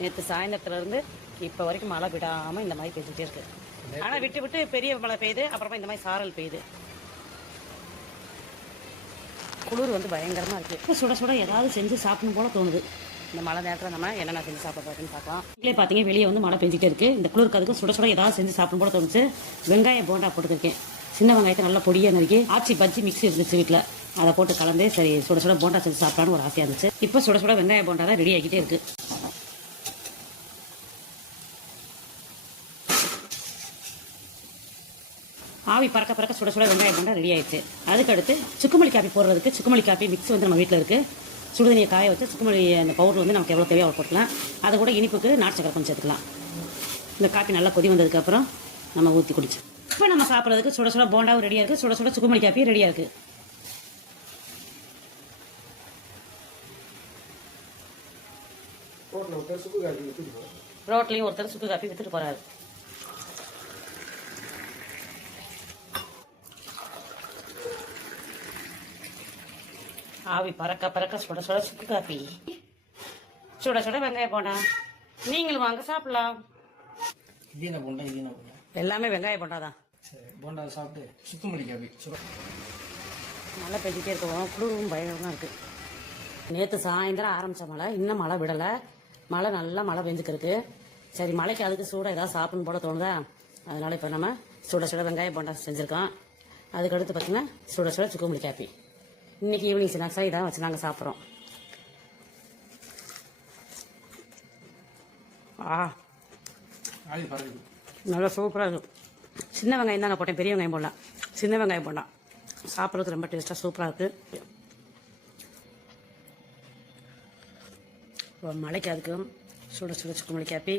நேற்று சாயந்தரத்துலேருந்து இப்போ வரைக்கும் மழை விடாமல் இந்த மாதிரி பெய்ஞ்சிட்டே இருக்கு. ஆனால் விட்டு விட்டு பெரிய மழை பெய்யுது, அப்புறமா இந்த மாதிரி சாரல் பெய்யுது. குளிர் வந்து பயங்கரமாக இருக்குது. இப்போ சுட சுட ஏதாவது செஞ்சு சாப்பிடணும் போல தோணுது. இந்த மழை நேரத்தில் நம்ம என்னென்ன செஞ்சு சாப்பிட்றதுன்னு பார்க்கலாம். நீங்களே பார்த்தீங்க வெளியே வந்து மழை பெஞ்சிட்டே இருக்குது. இந்த குளிருக்கு அதுக்கு சுட சுட ஏதாவது செஞ்சு சாப்பிடணும் போல தோணுச்சு. வெங்காயம் போண்டா போட்டுருக்கேன். சின்ன வெங்காயத்தை நல்லா பொடியாக நறுக்கி ஆச்சி பஜ்ஜி மிக்ஸி இருந்துச்சு வீட்டில், அதை போட்டு கலந்து சரி சுட சுட போண்டா செஞ்சு சாப்பிடலான்னு ஒரு ஆசையாக இருந்துச்சு. இப்போ சுட சுட வெங்காய போண்டா தான் ரெடி ஆகிட்டே இருக்குது. ஆவி பறக்க பறக்க சுட சுட வெங்காயம் போண்டா ரெடி ஆயிடுச்சு. அதுக்கடுத்து சுக்குமல்லி காப்பி போடுறதுக்கு சுக்குமல்லி காப்பி மிக்ஸ் வந்து நம்ம வீட்டில் இருக்குது. சுடுதண்ணியை காய வச்சு சுக்குமல்லி அந்த பவுடர் வந்து நமக்கு எவ்வளோ தேவையோ அவ்வளோ போட்டுக்கலாம். அதை கூட இனிப்புக்கு நாட்டு சக்கரை கொஞ்சம் சேர்த்துக்கலாம். இந்த காப்பி நல்லா கொதி வந்ததுக்கப்புறம் நம்ம ஊற்றி குடிச்சு இப்போ நம்ம சாப்பிட்றதுக்கு சுட சுட போண்டாவும் ரெடியாக இருக்குது, சுட சுட சுக்குமல்லி காப்பியும் ரெடியாக இருக்குது. ரோட்லையும் ஒருத்தர் சுக்கு காப்பி வித்துட்டு போறாரு. ஆவி பறக்க பறக்க சுட சுட சுக்கு காப்பி, சுட சுட வெங்காய போண்டா. நீங்களும் வாங்க சாப்பிடலாம். எல்லாமே வெங்காய போண்டா தான். போண்டா சாப்பிட்டு சுக்குமல்லி காப்பி நல்லா பெஞ்சிட்டே இருக்கோம். குளிரும் பயங்கரமாக இருக்கு. நேற்று சாயந்தரம் ஆரம்பித்த மழை இன்னும் மழை விடலை. மழை நல்லா மழை பெஞ்சுக்கிருக்கு. சரி மழைக்கு அதுக்கு சூடாக ஏதாவது சாப்பிடணும் போல தோணுதா, அதனால இப்போ நம்ம சுட சுட வெங்காய போண்டா செஞ்சுருக்கோம். அதுக்கடுத்து பார்த்தீங்கன்னா சுட சுட சுக்குமல்லி காப்பி. இன்னைக்கு ஈவினிங் ஸ்நாக்ஸாக இதான் வச்சு நாங்கள் சாப்பிட்றோம். நல்லா சூப்பராக இருக்கும். சின்ன வெங்காயம் தான் நான் போட்டேன், பெரிய வெங்காயம் போடலாம். சின்ன வெங்காயம் போடலாம், சாப்பிட்றதுக்கு ரொம்ப டேஸ்ட்டாக சூப்பராக இருக்குது. மழைக்கு அதுக்கும் சுட சுட சுக்குமல்லி காப்பி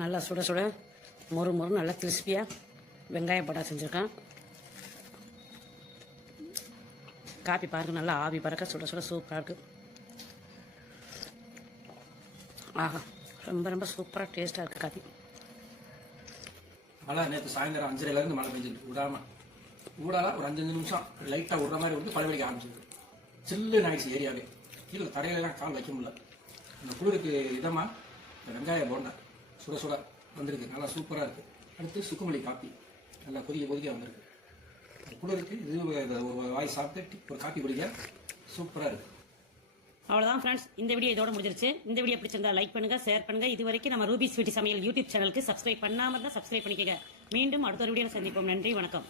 நல்லா சுட சுட மொறு மொறு நல்லா கிறிஸ்பியாக வெங்காய போண்டா செஞ்சுருக்கேன். காப்பி பாருங்க நல்லா ஆவி பறக்க சுட சுட சூப்பராக இருக்குது. ஆஹா ரொம்ப ரொம்ப சூப்பராக டேஸ்ட்டாக இருக்குது காப்பி. மழை நேற்று சாயந்தரம் 5:30 மழை பெஞ்சிருக்கு ஊடால ஒரு 5 நிமிஷம் லைட்டாக விடுற மாதிரி வந்து பழவழிக்க ஆரம்பிச்சிருக்கு. சில்லுன்னு ஆயிடுச்சு ஏரியாவே. கீழே தரையிலாம் கால் வைக்க முடியல. இந்த குளிருக்கு இதமாக வெங்காய போண்டா சுட சுட வந்திருக்கு, நல்லா சூப்பராக இருக்குது. அடுத்து சுக்குமல்லி காப்பி நல்லா கொதிக்க வந்திருக்கு. குளிருக்கு இது ஒரு வாய் சாப்பிட்டு ஒரு காப்பி குடிக்க சூப்பராக இருக்குது. அவ்வளோதான் ஃப்ரெண்ட்ஸ், இந்த வீடியோ இதோட முடிஞ்சிருச்சு. இந்த வீடியோ பிடிச்சிருந்தா லைக் பண்ணுங்க, ஷேர் பண்ணுங்க. இது வரைக்கும் நம்ம ரூபி ஸ்வீட்டி சமையல் யூடியூப் சேனலுக்கு சப்ஸ்கிரைப் பண்ணாமல் தான் சப்ஸ்கிரைப் பண்ணிக்கங்க. மீண்டும் அடுத்த ஒரு வீடியோ சந்திப்போம். நன்றி, வணக்கம்.